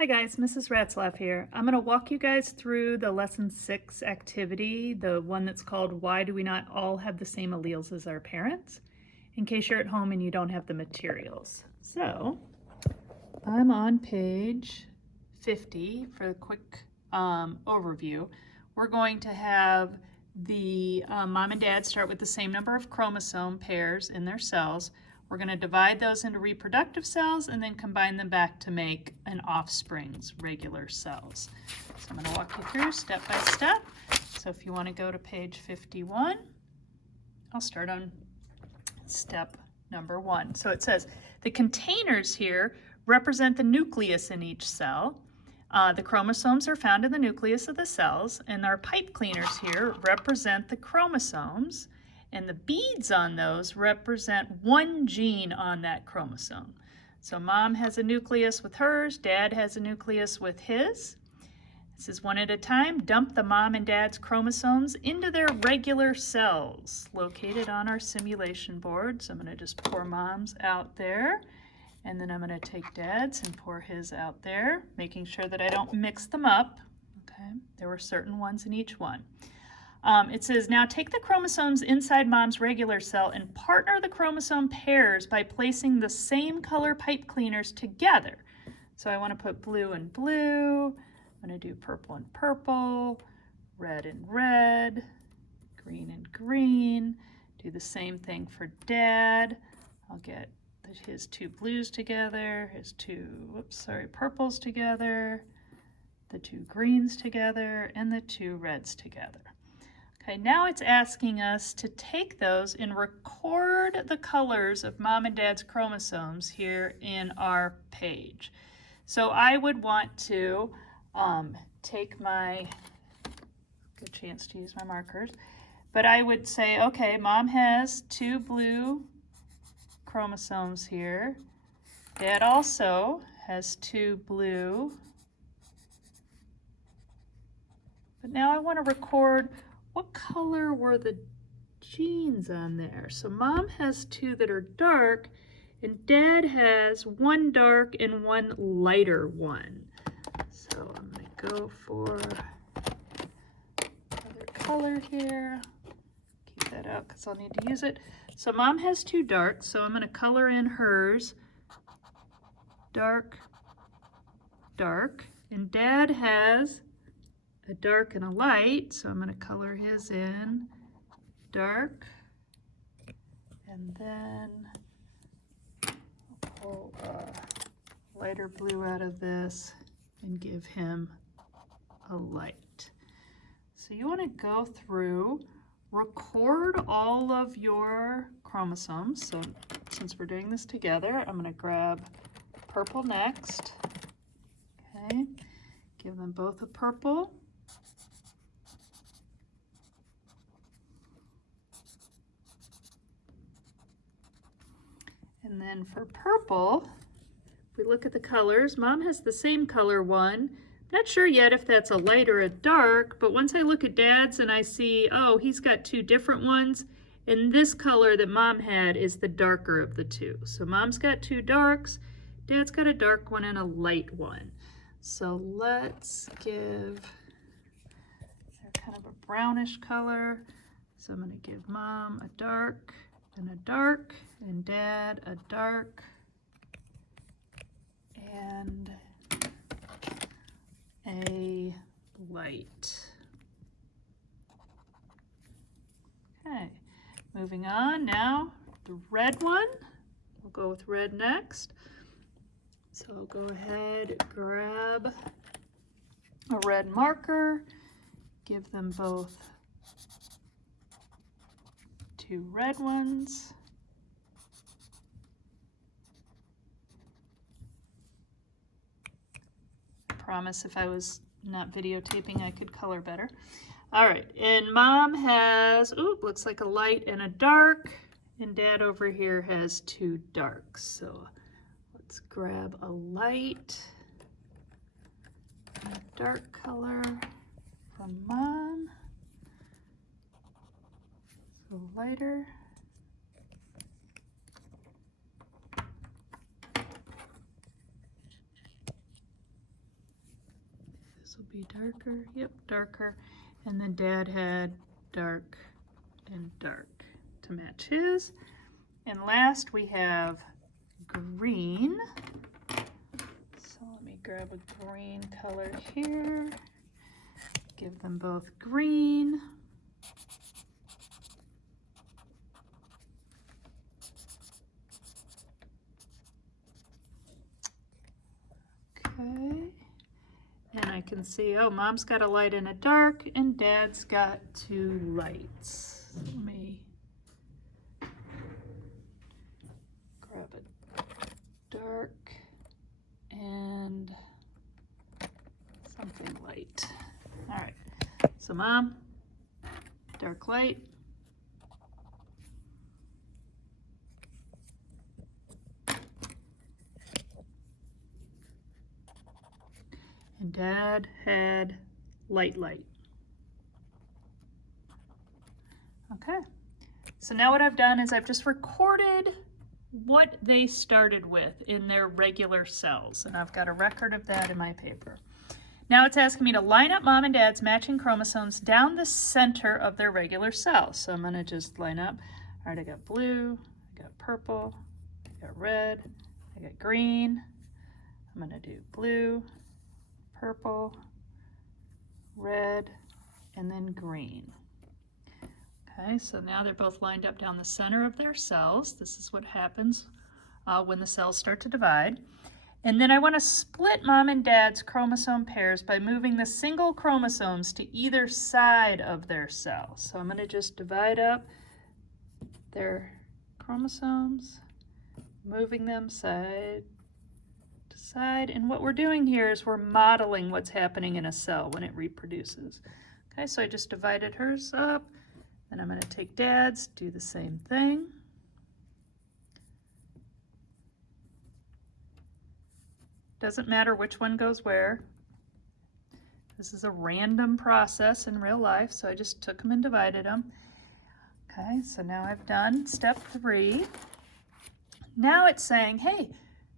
Hi guys, Mrs. Ratzlaff here. I'm going to walk you guys through the lesson 6 activity, the one that's called Why Do We Not All Have the Same Alleles as Our Parents, in case you're at home and you don't have the materials. So I'm on page 50 for the quick overview. We're going to have the mom and dad start with the same number of chromosome pairs in their cells. We're going to divide those into reproductive cells and then combine them back to make an offspring's regular cells. So I'm going to walk you through step by step. So if you want to go to page 51, I'll start on step number 1. So it says the containers here represent the nucleus in each cell. The chromosomes are found in the nucleus of the cells, and our pipe cleaners here represent the chromosomes. And the beads on those represent one gene on that chromosome. So mom has a nucleus with hers, dad has a nucleus with his. This is one at a time. Dump the mom and dad's chromosomes into their regular cells located on our simulation board. So I'm going to just pour mom's out there, and then I'm going to take dad's and pour his out there, making sure that I don't mix them up. Okay, there were certain ones in each one. It says, now take the chromosomes inside mom's regular cell and partner the chromosome pairs by placing the same color pipe cleaners together. So I want to put blue and blue. I'm going to do purple and purple, red and red, green and green. Do the same thing for dad. I'll get his two blues together, his two, purples together, the two greens together, and the two reds together. Okay, now it's asking us to take those and record the colors of mom and dad's chromosomes here in our page. So I would want to take my, good chance to use my markers, but I would say, okay, mom has two blue chromosomes here. Dad also has two blue. But now I want to record what color were the genes on there. So mom has two that are dark, and dad has one dark and one lighter one. So I'm going to go for another color here. Keep that out because I'll need to use it. So mom has two darks, so I'm going to color in hers dark, dark, and dad has a dark and a light, so I'm going to color his in dark, and then I'll pull a lighter blue out of this and give him a light. So you want to go through, record all of your chromosomes. So since we're doing this together, I'm going to grab purple next. Okay, give them both a purple. And then for purple, if we look at the colors, mom has the same color one. Not sure yet if that's a light or a dark, but once I look at dad's and I see, oh, he's got two different ones, and this color that mom had is the darker of the two. So mom's got two darks, dad's got a dark one and a light one. So let's give kind of a brownish color. So I'm going to give mom a dark and a dark, and dad a dark and a light. Okay, moving on now, the red one. We'll go with red next. So I'll go ahead, grab a red marker, give them both two red ones. I promise if I was not videotaping, I could color better. All right, and mom has, looks like a light and a dark, and dad over here has two darks. So let's grab a light and a dark color from mom. So lighter. This will be darker, yep, darker. And then Dad had dark and dark to match his. And last we have green. So let me grab a green color here. Give them both green. Okay. And I can see, oh, Mom's got a light and a dark, and Dad's got two lights. Let me grab a dark and something light. All right, so Mom, dark light. And Dad had light. Okay, so now what I've done is I've just recorded what they started with in their regular cells, and I've got a record of that in my paper. Now it's asking me to line up Mom and Dad's matching chromosomes down the center of their regular cells. So I'm gonna just line up. All right, I got blue, I got purple, I got red, I got green. I'm gonna do blue, purple, red, and then green. Okay, so now they're both lined up down the center of their cells. This is what happens when the cells start to divide. And then I want to split Mom and Dad's chromosome pairs by moving the single chromosomes to either side of their cell. So I'm going to just divide up their chromosomes, moving them side to side. And what we're doing here is we're modeling what's happening in a cell when it reproduces. Okay, so I just divided hers up. Then I'm going to take Dad's, do the same thing. Doesn't matter which one goes where. This is a random process in real life, so I just took them and divided them. Okay, so now I've done step 3. Now it's saying, hey,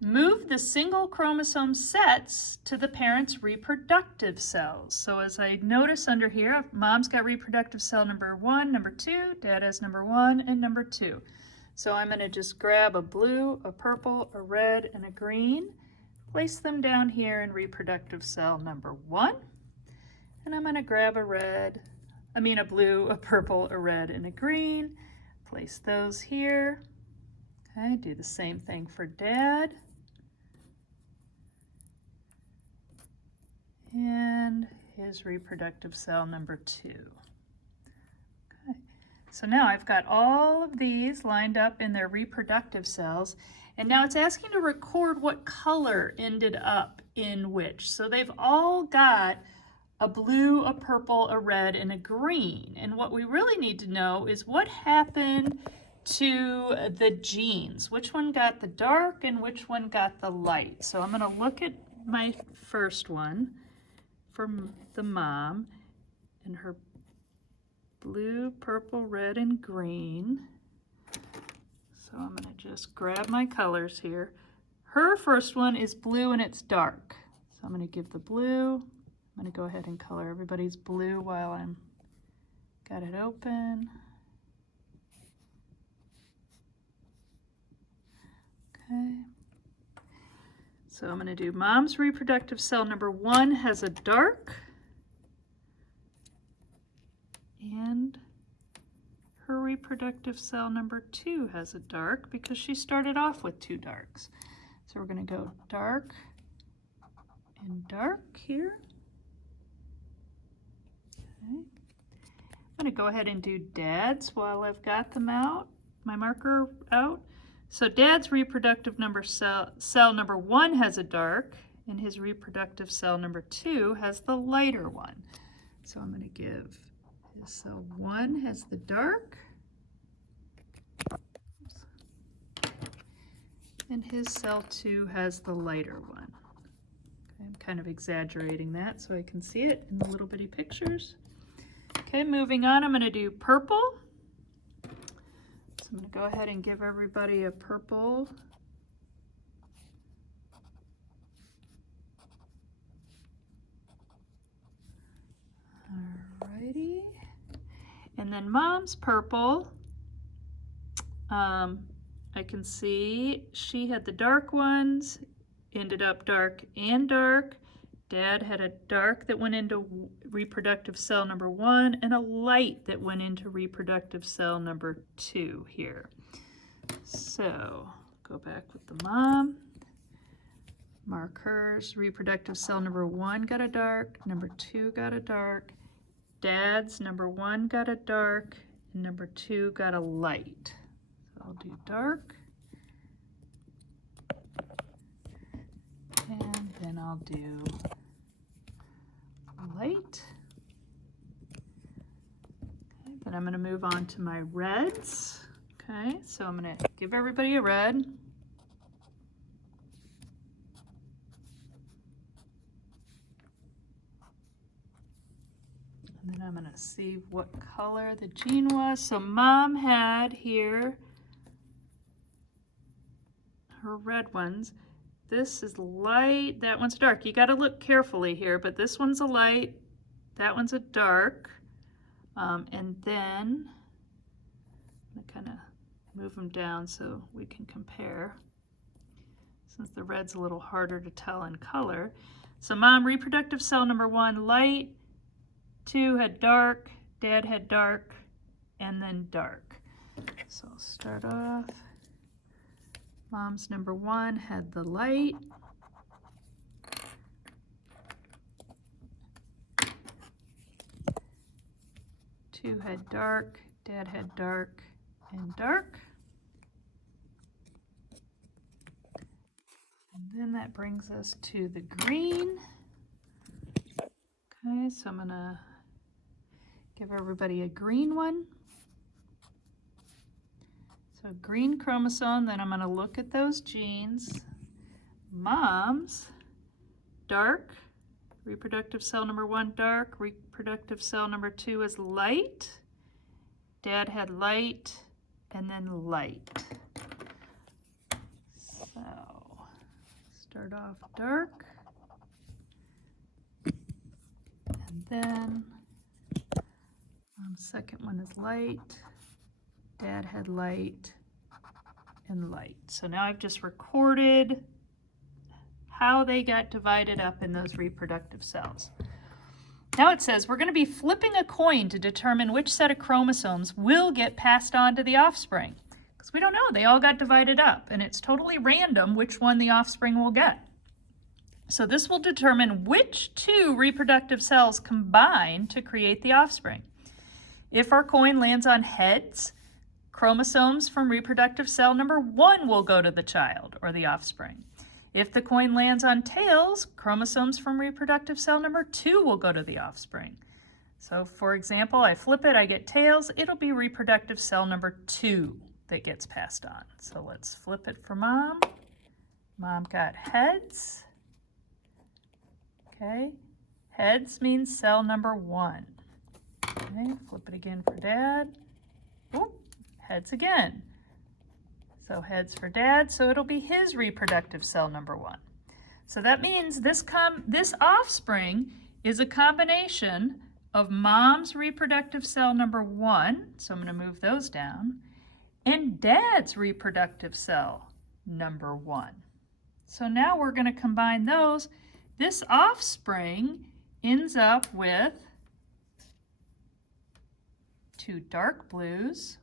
move the single chromosome sets to the parent's reproductive cells. So as I notice under here, Mom's got reproductive cell number 1, number 2, Dad has number 1 and number 2. So I'm going to just grab a blue, a purple, a red, and a green, place them down here in reproductive cell number 1, and I'm going to grab a blue, a purple, a red, and a green, place those here. Okay, do the same thing for Dad. And his reproductive cell number 2. Okay, so now I've got all of these lined up in their reproductive cells, and now it's asking to record what color ended up in which. So they've all got a blue, a purple, a red, and a green. And what we really need to know is what happened to the genes. Which one got the dark and which one got the light? So I'm going to look at my first one from the mom and her blue, purple, red, and green. So I'm going to just grab my colors here. Her first one is blue and it's dark. So I'm going to give the blue. I'm going to go ahead and color everybody's blue while I'm got it open. Okay. So I'm going to do Mom's reproductive cell number 1 has a dark, and her reproductive cell number 2 has a dark because she started off with 2 darks. So we're going to go dark and dark here. Okay. I'm going to go ahead and do Dad's while I've got them out, my marker out. So Dad's reproductive cell number 1 has a dark, and his reproductive cell number 2 has the lighter one. So I'm going to give his cell 1 has the dark, and his cell 2 has the lighter one. Okay, I'm kind of exaggerating that so I can see it in the little bitty pictures. Okay, moving on, I'm going to do purple. So I'm going to go ahead and give everybody a purple. Alrighty. And then mom's purple, I can see she had the dark ones, ended up dark and dark. Dad had a dark that went into reproductive cell number 1 and a light that went into reproductive cell number 2 here. So go back with the mom. Mark hers. Reproductive cell number 1 got a dark, number 2 got a dark. Dad's number 1 got a dark, and number 2 got a light. So I'll do dark. And then I'll do light. Okay, then I'm going to move on to my reds. Okay, so I'm going to give everybody a red. And then I'm going to see what color the gene was. So mom had here her red ones. This is light, that one's dark. You got to look carefully here, but this one's a light, that one's a dark. And then I'm going to kind of move them down so we can compare, since the red's a little harder to tell in color. So mom, reproductive cell number 1, light, 2 had dark, dad had dark, and then dark. So I'll start off. Mom's number 1 had the light. Two had dark, dad had dark and dark. And then that brings us to the green. Okay, so I'm gonna give everybody a green one. So green chromosome, then I'm going to look at those genes. Mom's dark, reproductive cell number 1 dark, reproductive cell number 2 is light. Dad had light and then light. So start off dark. And then second one is light. Dad had light and light. So now I've just recorded how they got divided up in those reproductive cells. Now it says we're going to be flipping a coin to determine which set of chromosomes will get passed on to the offspring. Because we don't know, they all got divided up, and it's totally random which one the offspring will get. So this will determine which 2 reproductive cells combine to create the offspring. If our coin lands on heads, chromosomes from reproductive cell number 1 will go to the child or the offspring. If the coin lands on tails, chromosomes from reproductive cell number 2 will go to the offspring. So for example, I flip it, I get tails, it'll be reproductive cell number 2 that gets passed on. So let's flip it for mom. Mom got heads. Okay, heads means cell number 1. Okay, flip it again for dad. Oop, heads again. So heads for dad, so it'll be his reproductive cell number 1. So that means this offspring is a combination of mom's reproductive cell number 1, so I'm going to move those down, and dad's reproductive cell number 1. So now we're going to combine those. This offspring ends up with 2 dark blues,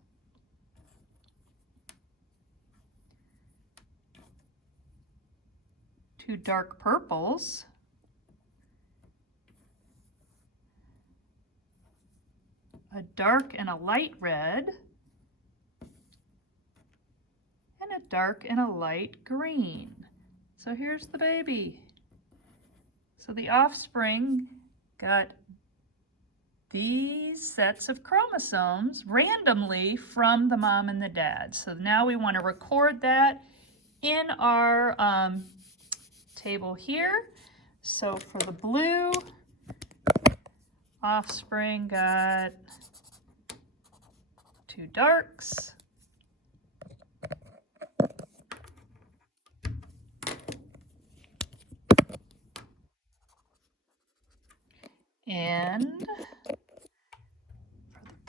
2 dark purples, a dark and a light red, and a dark and a light green. So here's the baby. So the offspring got these sets of chromosomes randomly from the mom and the dad. So now we want to record that in our table here. So for the blue, offspring got 2 darks, and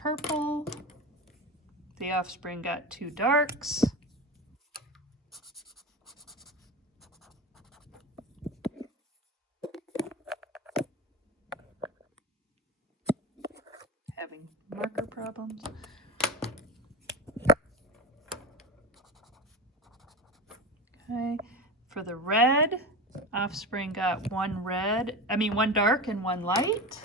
purple. The offspring got 2 darks. Having marker problems. Okay, for the red, offspring got 1 dark and 1 light.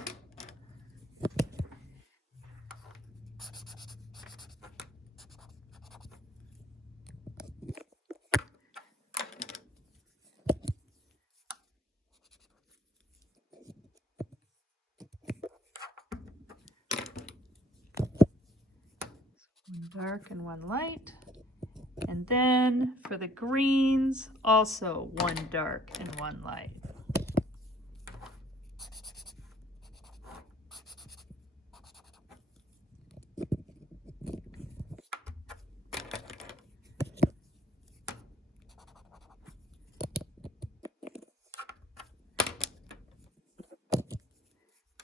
Dark and 1 light. And then for the greens, also 1 dark and 1 light.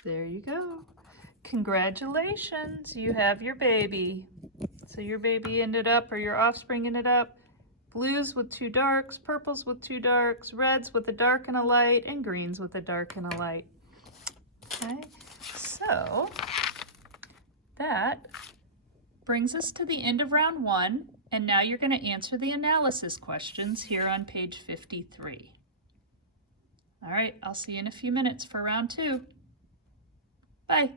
There you go. Congratulations, you have your baby. So your baby ended up, or your offspring ended up, blues with 2 darks, purples with 2 darks, reds with a dark and a light, and greens with a dark and a light. Okay, so that brings us to the end of round 1, and now you're going to answer the analysis questions here on page 53. All right, I'll see you in a few minutes for round 2. Bye.